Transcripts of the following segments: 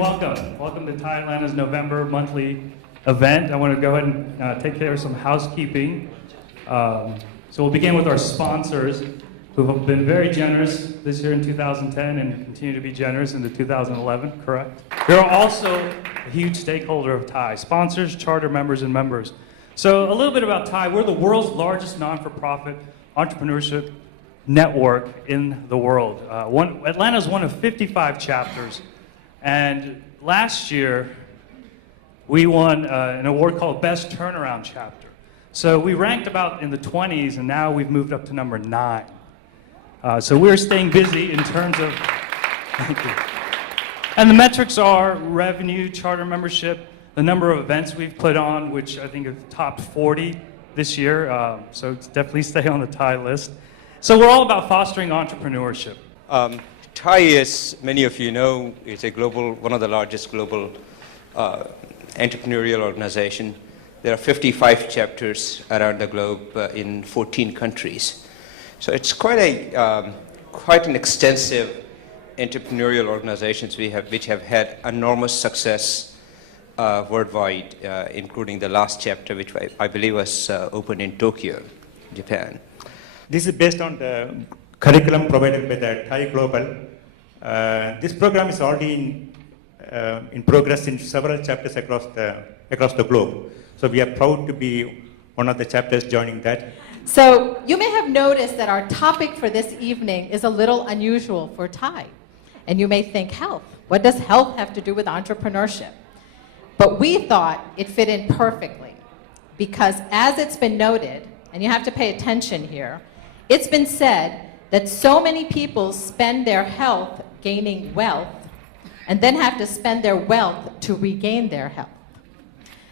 welcome. Welcome to TiE Atlanta's November monthly event. I want to go ahead and take care of some housekeeping. So we'll begin with our sponsors, who have been very generous this year in 2010 and continue to be generous into 2011, correct? They're also a huge stakeholder of TiE, sponsors, charter members, and members. So a little bit about TiE. We're the world's largest non-for-profit entrepreneurship network in the world. Atlanta is one of 55 chapters, and last year we won an award called Best Turnaround Chapter. So we ranked about in the 20s, and now we've moved up to number 9. So we're staying busy in terms of, thank you. And the metrics are revenue, charter membership, the number of events we've put on, which I think have topped 40 this year, so definitely stay on the TiE list. So we're all about fostering entrepreneurship. TiE, as many of you know, is a global, one of the largest global entrepreneurial organization. There are 55 chapters around the globe in 14 countries. So it's quite an extensive entrepreneurial organizations which have had enormous success worldwide, including the last chapter, which I believe was opened in Tokyo, Japan. This is based on the curriculum provided by the TiE Global. This program is already in progress in several chapters across the globe. So we are proud to be one of the chapters joining that. So you may have noticed that our topic for this evening is a little unusual for TiE. And you may think, health. What does health have to do with entrepreneurship? But we thought it fit in perfectly, because as it's been noted, and you have to pay attention here, it's been said that so many people spend their health gaining wealth and then have to spend their wealth to regain their health.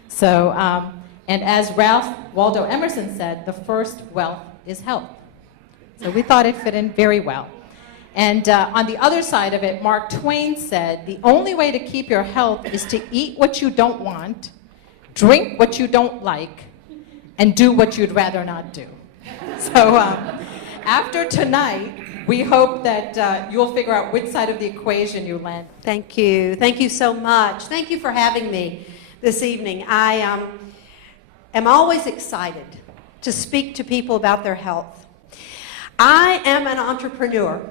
So, and as Ralph Waldo Emerson said, the first wealth is health. So we thought it fit in very well. And on the other side of it, Mark Twain said, the only way to keep your health is to eat what you don't want, drink what you don't like, and do what you'd rather not do. So after tonight, we hope that you'll figure out which side of the equation you land. Thank you. Thank you so much. Thank you for having me this evening. I am always excited to speak to people about their health. I am an entrepreneur.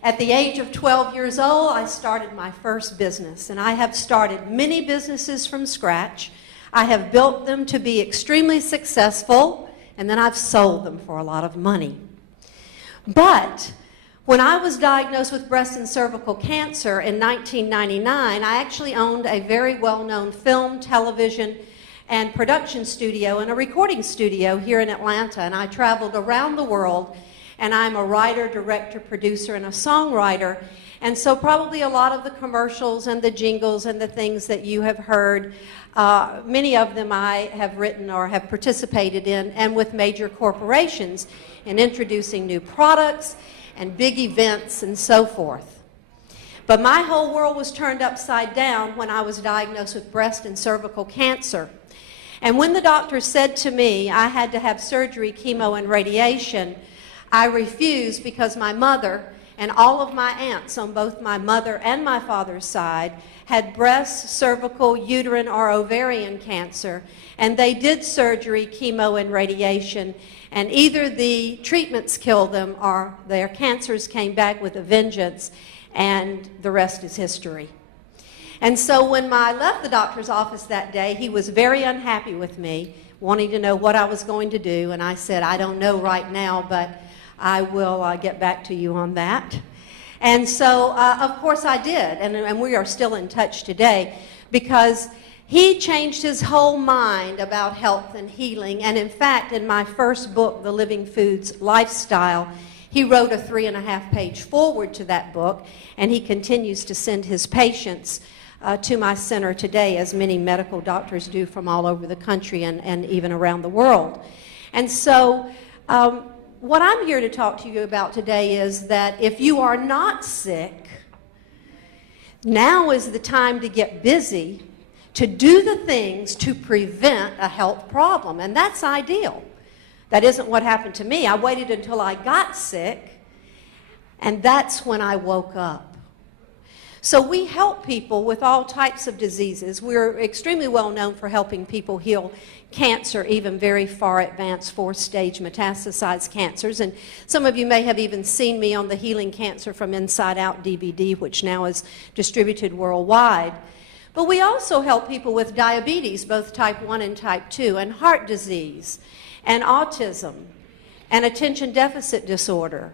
At the age of 12 years old, I started my first business, and I have started many businesses from scratch. I have built them to be extremely successful, and then I've sold them for a lot of money. But when I was diagnosed with breast and cervical cancer in 1999, I actually owned a very well-known film, television, and production studio and a recording studio here in Atlanta, and I traveled around the world, and I'm a writer, director, producer, and a songwriter. And so probably a lot of the commercials and the jingles and the things that you have heard, many of them I have written or have participated in, and with major corporations in introducing new products and big events and so forth. But my whole world was turned upside down when I was diagnosed with breast and cervical cancer. And when the doctor said to me I had to have surgery, chemo, and radiation, I refused because my mother and all of my aunts on both my mother and my father's side had breast, cervical, uterine, or ovarian cancer, and they did surgery, chemo, and radiation, and either the treatments killed them or their cancers came back with a vengeance, and the rest is history. And so when I left the doctor's office that day, he was very unhappy with me, wanting to know what I was going to do, and I said, I don't know right now, but I will get back to you on that. And so, of course, I did, and we are still in touch today, because he changed his whole mind about health and healing. And in fact, in my first book, The Living Foods Lifestyle, he wrote a 3.5-page foreword to that book, and he continues to send his patients to my center today, as many medical doctors do from all over the country and even around the world. And so, what I'm here to talk to you about today is that if you are not sick, now is the time to get busy, to do the things to prevent a health problem, and that's ideal. That isn't what happened to me. I waited until I got sick, and that's when I woke up. So we help people with all types of diseases. We're extremely well known for helping people heal cancer, even very far advanced 4th-stage metastasized cancers. And some of you may have even seen me on the Healing Cancer from Inside Out DVD, which now is distributed worldwide. But we also help people with diabetes, both type 1 and type 2, and heart disease, and autism, and attention deficit disorder,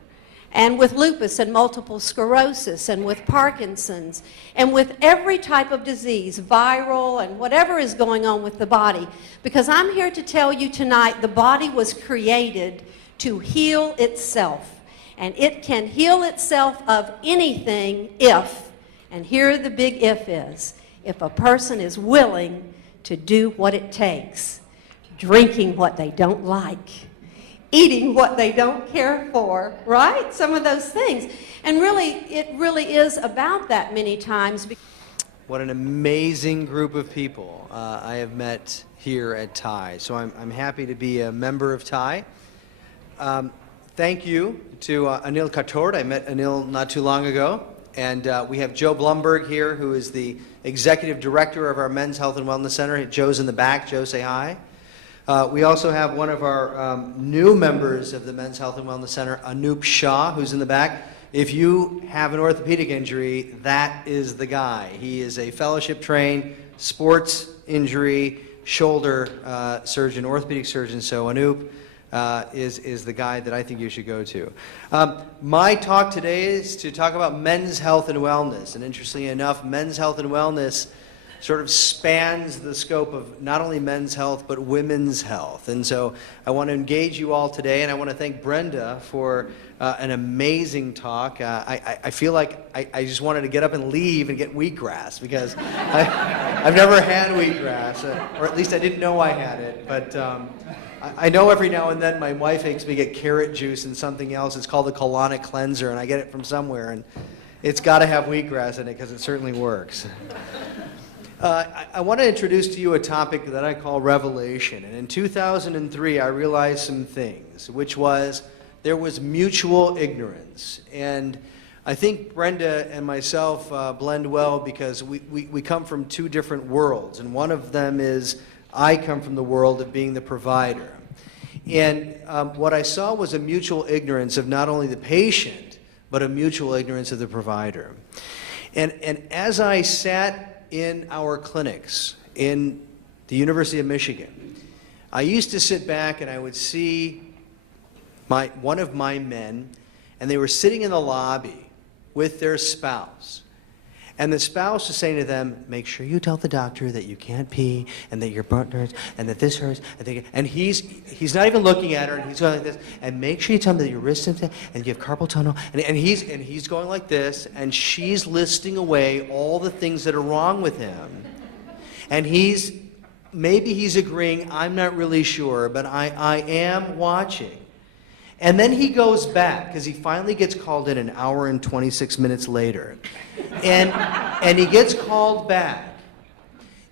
and with lupus and multiple sclerosis, and with Parkinson's, and with every type of disease, viral and whatever is going on with the body. Because I'm here to tell you tonight, the body was created to heal itself. And it can heal itself of anything if, and here the big if is, if a person is willing to do what it takes, drinking what they don't like, eating what they don't care for, right? Some of those things. And really, it really is about that many times. What an amazing group of people I have met here at TiE. So I'm happy to be a member of TiE. Thank you to Anil Kathord. I met Anil not too long ago. And we have Joe Blumberg here, who is the Executive Director of our Men's Health and Wellness Center. Joe's in the back. Joe, say hi. We also have one of our new members of the Men's Health and Wellness Center, Anup Shah, who's in the back. If you have an orthopedic injury, that is the guy. He is a fellowship-trained sports injury shoulder surgeon, orthopedic surgeon. So Anup is the guy that I think you should go to. My talk today is to talk about men's health and wellness. And interestingly enough, men's health and wellness sort of spans the scope of not only men's health, but women's health. And so I want to engage you all today, and I want to thank Brenda for an amazing talk. I feel like I just wanted to get up and leave and get wheatgrass, because I've never had wheatgrass, or at least I didn't know I had it. But I know every now and then my wife makes me get carrot juice and something else. It's called the colonic cleanser, and I get it from somewhere, and it's got to have wheatgrass in it because it certainly works. I want to introduce to you a topic that I call revelation. And in 2003, I realized some things, which was there was mutual ignorance. And I think Brenda and myself blend well because we come from two different worlds. And one of them is I come from the world of being the provider. And what I saw was a mutual ignorance of not only the patient, but a mutual ignorance of the provider. And as I sat in our clinics in the University of Michigan, I used to sit back and I would see one of my men, and they were sitting in the lobby with their spouse. And the spouse was saying to them, make sure you tell the doctor that you can't pee, and that your butt hurts, and that this hurts, and he's not even looking at her, and he's going like this, and make sure you tell him that your wrist and you have carpal tunnel, and he's going like this, and she's listing away all the things that are wrong with him. And maybe he's agreeing, I'm not really sure, but I am watching. And then he goes back, because he finally gets called in an hour and 26 minutes later. And he gets called back.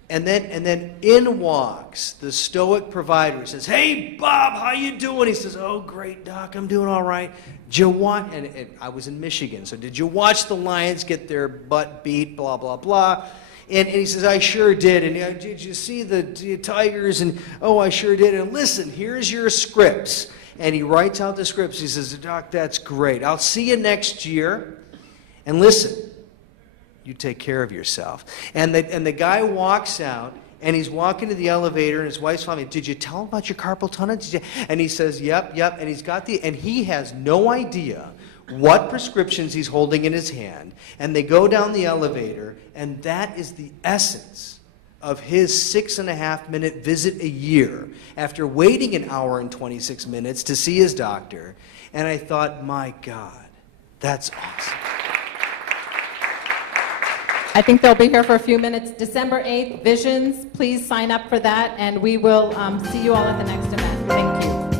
And then in walks the stoic provider. He says, hey, Bob, how you doing? He says, oh, great, Doc, I'm doing all right. Did you watch? And I was in Michigan, so did you watch the Lions get their butt beat, blah, blah, blah. And he says, I sure did. And did you see the Tigers? And, oh, I sure did. And listen, here's your scripts. And he writes out the scripts. He says, Doc, that's great. I'll see you next year. And listen, you take care of yourself. And the guy walks out, and he's walking to the elevator, and his wife's following me. Did you tell him about your carpal tunnel? And he says, yep. And and he has no idea what prescriptions he's holding in his hand. And they go down the elevator, and that is the essence of his 6.5-minute visit a year after waiting an hour and 26 minutes to see his doctor. And I thought, my God, that's awesome. I think they'll be here for a few minutes. December 8th, Visions. Please sign up for that, and we will see you all at the next event. Thank you.